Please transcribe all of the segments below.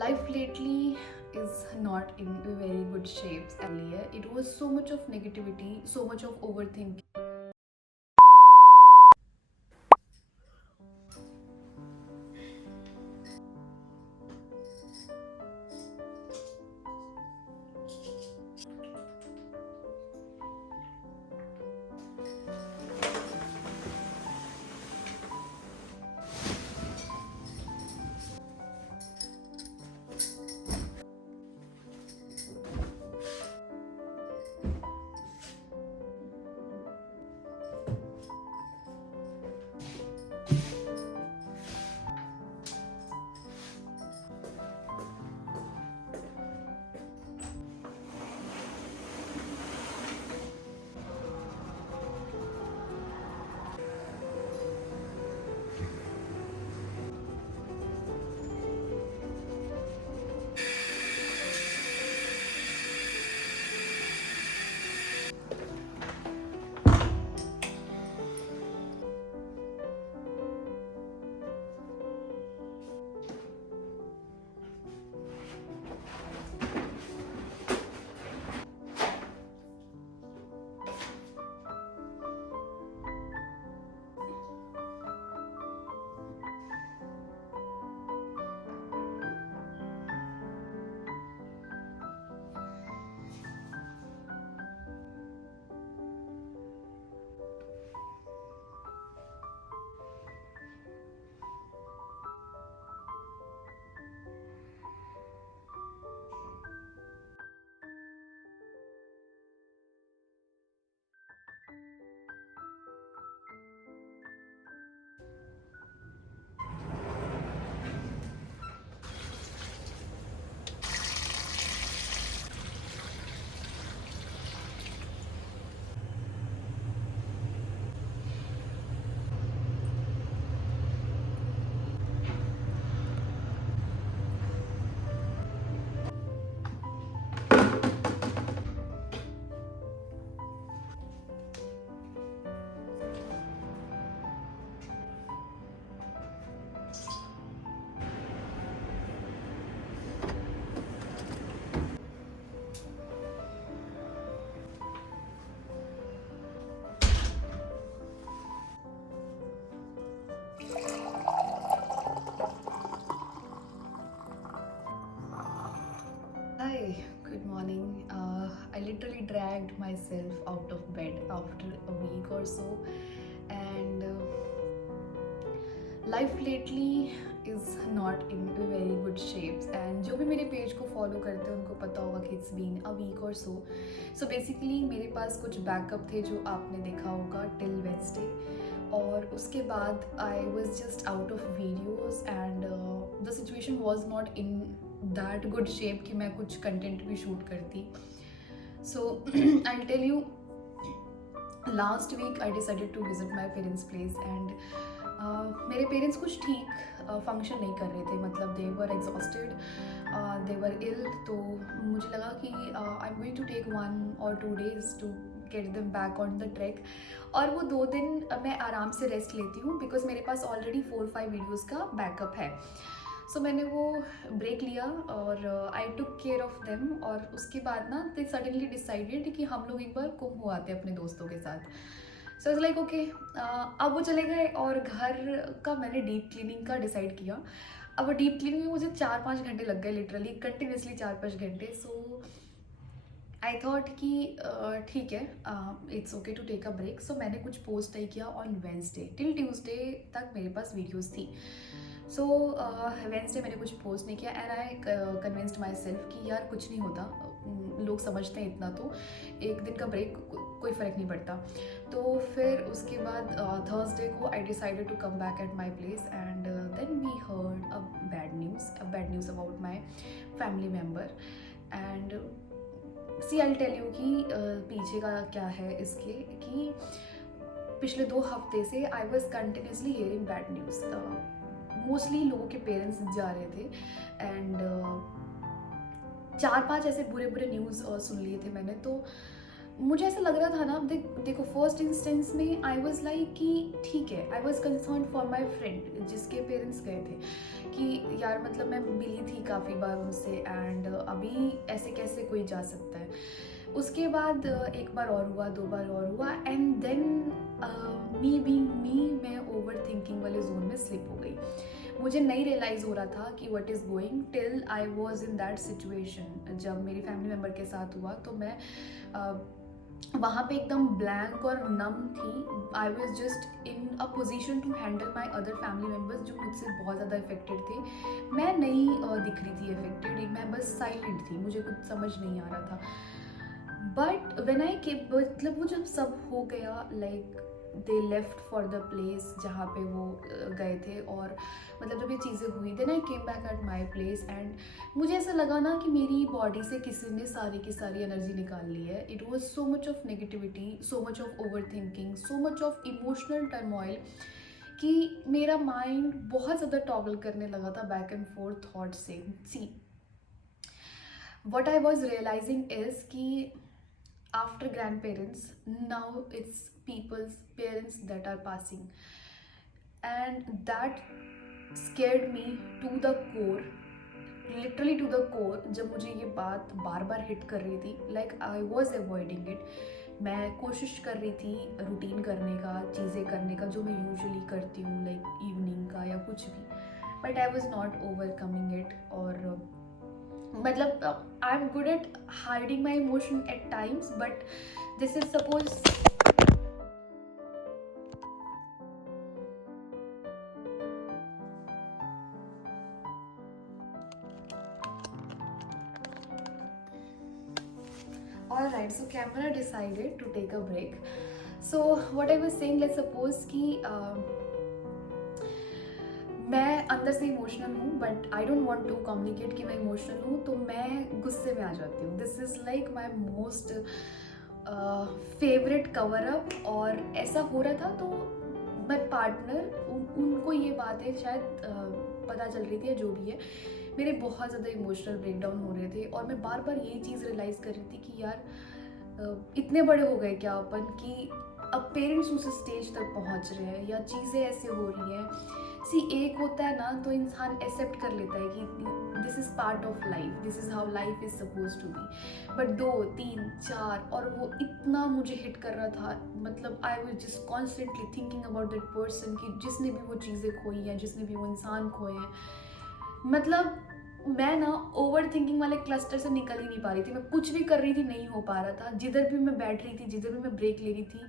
Life lately is not in a very good shapes. Earlier it was so much of negativity, so much of overthinking. Hi, good morning. I literally dragged myself out of bed after a week or so, and life lately is not in a very good shapes. And जो भी मेरे page को follow करते हैं उनको पता होगा कि इट्स बीन अ वीक और सो बेसिकली मेरे पास कुछ बैकअप थे जो आपने देखा होगा टिल वेंसडे, और उसके बाद I was just out of videos and the situation was not in that good shape कि मैं कुछ कंटेंट भी शूट करती. So I tell you, last week I decided to visit my parents place and मेरे parents कुछ ठीक function नहीं कर रहे थे, मतलब दे वर एग्जॉस्टेड, दे वर इल. तो मुझे लगा कि I am going to take 1 or 2 days to get them back on the track. और वो 2 दिन मैं आराम से रेस्ट लेती हूँ बिकॉज मेरे पास ऑलरेडी 4-5 वीडियोज़ का बैकअप है. सो मैंने वो ब्रेक लिया और आई टुक केयर ऑफ देम. और उसके बाद ना दे सडनली डिसाइडेड कि हम लोग एक बार कुंभ हो आते हैं अपने दोस्तों के साथ. So is like okay. अब वो चले गए और घर का मैंने डीप क्लीनिंग का डिसाइड किया. अब वो डीप क्लीनिंग में मुझे 4-5 घंटे लग गए, लिटरली कंटिन्यूसली 4-5 घंटे. सो आई थॉट कि ठीक है, it's okay to take a break. So मैंने कुछ पोस्ट नहीं किया ऑन वेंसडे. टिल ट्यूसडे तक मेरे पास वीडियोज़ थी. सो वेंसडे मैंने कुछ पोस्ट नहीं किया and I convinced my self कि यार कुछ नहीं होता, लोग समझते हैं इतना, तो एक दिन का ब्रेक कोई फ़र्क नहीं पड़ता. तो फिर उसके बाद थर्सडे को I decided to come back at my place and then we heard a bad news about my family member. And see I tell you कि पीछे का क्या है इसके, कि पिछले 2 हफ्ते से I was continuously hearing bad news. Mostly लोगों के पेरेंट्स जा रहे थे एंड 4-5 ऐसे बुरे बुरे न्यूज़ सुन लिए थे मैंने. तो मुझे ऐसा लग रहा था ना, देखो फर्स्ट इंस्टेंस में आई वॉज लाइक कि ठीक है, I was concern for my friend जिसके पेरेंट्स गए थे, कि यार मतलब मैं मिली थी काफ़ी बार उनसे एंड अभी ऐसे कैसे कोई जा सकता है। उसके बाद एक बार और हुआ, 2 बार और हुआ and than me being me, मैं ओवर थिंकिंग वाले जोन में स्लिप हो गई। मुझे नहीं रियलाइज़ हो रहा था कि what is going till I was in that situation. जब मेरी फैमिली मेम्बर के साथ हुआ तो मैं वहाँ पे एकदम ब्लैंक और नम थी। I was just in a position to handle my other family members जो मुझसे बहुत ज़्यादा इफेक्टेड थे। मैं नहीं दिख रही थी इफेक्टेड, मैं बस साइलेंट थी, मुझे कुछ समझ नहीं आ रहा था। बट वेन आई के मतलब वो जब सब हो गया, like they left for the place जहाँ पे वो गए थे, और मतलब जब ये चीज़ें हुई then I came back at my place and मुझे ऐसा लगा ना कि मेरी बॉडी से किसी ने सारी की सारी एनर्जी निकाल ली है। It was so much of negativity, so much of over thinking, so much of emotional turmoil कि मेरा माइंड बहुत ज़्यादा टॉगल करने लगा था बैक एंड फोर्थ थॉट से। सी what I was realizing is कि after grandparents now it's people's parents that are passing and that scared me to the core, literally to the core। जब मुझे ये बात बार बार हिट कर रही थी, like I was avoiding it, मैं कोशिश कर रही थी रूटीन करने का, चीज़ें करने का जो मैं यूजुअली करती हूँ लाइक इवनिंग का या कुछ भी, but I was not overcoming it. और मतलब I am good at hiding my emotion at times, but this is suppose alright, so camera decided to take a break. So what I was saying, let's suppose कि मैं अंदर से emotional हूँ but I don't want to communicate कि मैं emotional हूँ, तो मैं गुस्से में आ जाती हूँ। This is like my most favourite cover up. और ऐसा हो रहा था तो माई पार्टनर उनको ये बातें शायद पता चल रही थी या जो भी है, मेरे बहुत ज़्यादा इमोशनल ब्रेकडाउन हो रहे थे और मैं बार बार यही चीज़ रियलाइज़ कर रही थी कि यार इतने बड़े हो गए क्या अपन कि अब पेरेंट्स उस स्टेज तक पहुंच रहे हैं या चीज़ें ऐसे हो रही हैं। सी एक होता है ना तो इंसान एक्सेप्ट कर लेता है कि this is part of life, this is how life is suppose to be. But 2 3 4 और वो इतना मुझे हिट कर रहा था, मतलब I was just constantly thinking about that person कि जिसने भी वो चीज़ें खोई हैं, जिसने भी वो इंसान खोए हैं। मतलब मैं ना ओवर थिंकिंग वाले क्लस्टर से निकल ही नहीं पा रही थी। मैं कुछ भी कर रही थी, नहीं हो पा रहा था। जिधर भी मैं बैठ रही थी, जिधर भी मैं ब्रेक ले रही थी,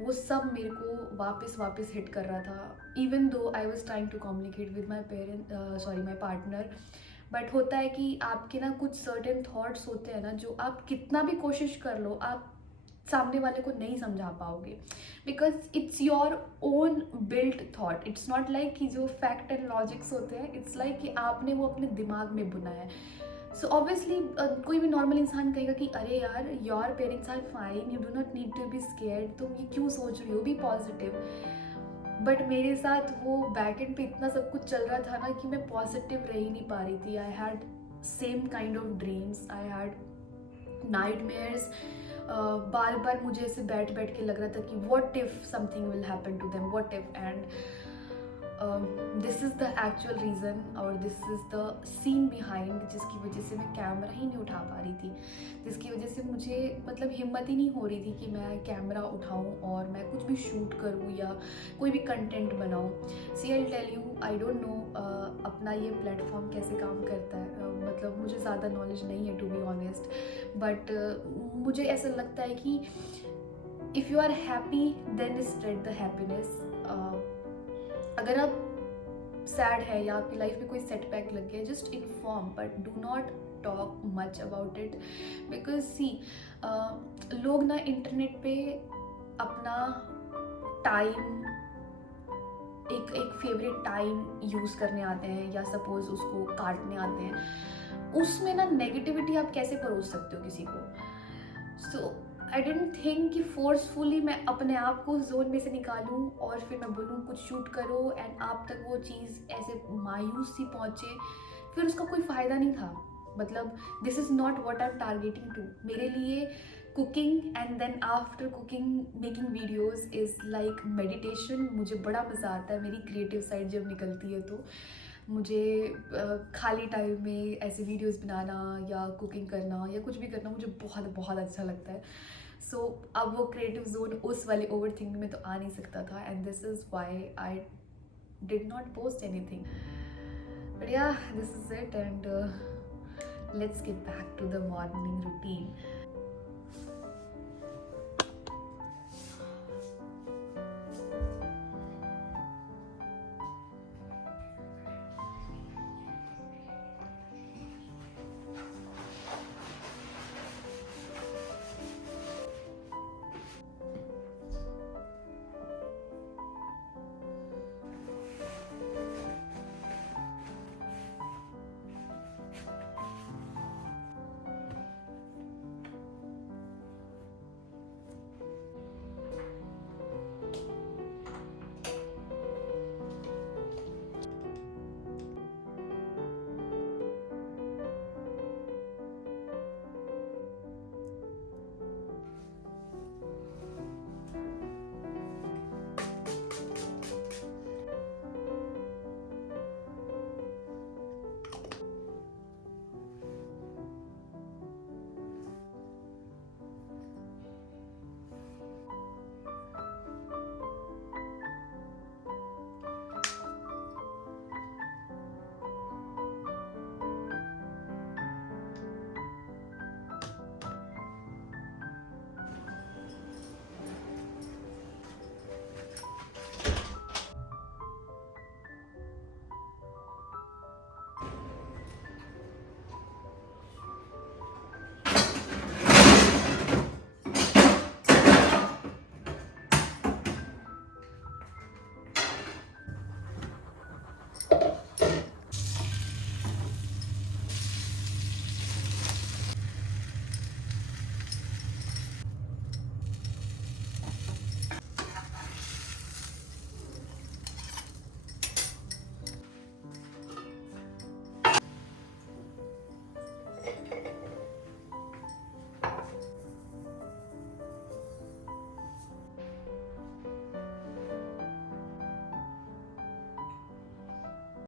वो सब मेरे को वापस हिट कर रहा था। Even though I was trying to communicate with my partner, but होता है कि आपके ना कुछ सर्टेन थॉट्स होते हैं ना, जो आप कितना भी कोशिश कर लो, आप सामने वाले को नहीं समझा पाओगे, because it's your own built thought. It's not like कि जो फैक्ट एंड लॉजिक्स होते हैं, इट्स लाइक कि आपने वो अपने दिमाग में बुनाया है। सो ऑब्वियसली कोई भी नॉर्मल इंसान कहेगा कि अरे यार your parents are fine, you do not need to be scared, तुम ये क्यों सोच रही हो, बी पॉजिटिव। बट मेरे साथ वो बैक एंड पे इतना सब कुछ चल रहा था ना कि मैं पॉजिटिव रह ही नहीं पा रही थी। I had same kind of dreams, I had nightmares. बार बार मुझे ऐसे बैठ बैठ के लग रहा था कि what if something will happen to them, what if. And this is the actual reason और this is the scene behind, जिसकी वजह से मैं कैमरा ही नहीं उठा पा रही थी, जिसकी वजह से मुझे मतलब हिम्मत ही नहीं हो रही थी कि मैं कैमरा उठाऊं और मैं कुछ भी शूट करूं या कोई भी कंटेंट बनाऊं। See I tell you, I don't know अपना ये प्लेटफॉर्म कैसे काम करता है। मतलब मुझे ज़्यादा नॉलेज नहीं है टू बी ऑनेस्ट, बट मुझे ऐसा लगता है कि if you are happy then spread the happiness. अगर आप सैड है या आपकी लाइफ में कोई सेटबैक लग गया, just inform but do not talk much about it, because see लोग ना इंटरनेट पे अपना टाइम एक फेवरेट टाइम यूज़ करने आते हैं या सपोज उसको काटने आते हैं, उसमें ना नेगेटिविटी आप कैसे परोस सकते हो किसी को। सो आई डेंट थिंक कि फोर्सफुली मैं अपने आप को जोन में से निकालूं और फिर मैं बोलूं कुछ शूट करो एंड आप तक वो चीज़ ऐसे मायूस सी पहुँचे, फिर उसका कोई फ़ायदा नहीं था। मतलब this is not what I am targeting to. मेरे लिए cooking and then after cooking making videos is like meditation. मुझे बड़ा मज़ा आता है, मेरी क्रिएटिव साइड जब निकलती है तो मुझे खाली टाइम में ऐसे वीडियोस बनाना या कुकिंग करना या कुछ भी करना मुझे बहुत बहुत अच्छा लगता है। सो अब वो क्रिएटिव जोन उस वाले ओवर थिंकिंग में तो आ नहीं सकता था, and this is why I did not post anything. But yeah, this is it, and let's get back to the morning routine.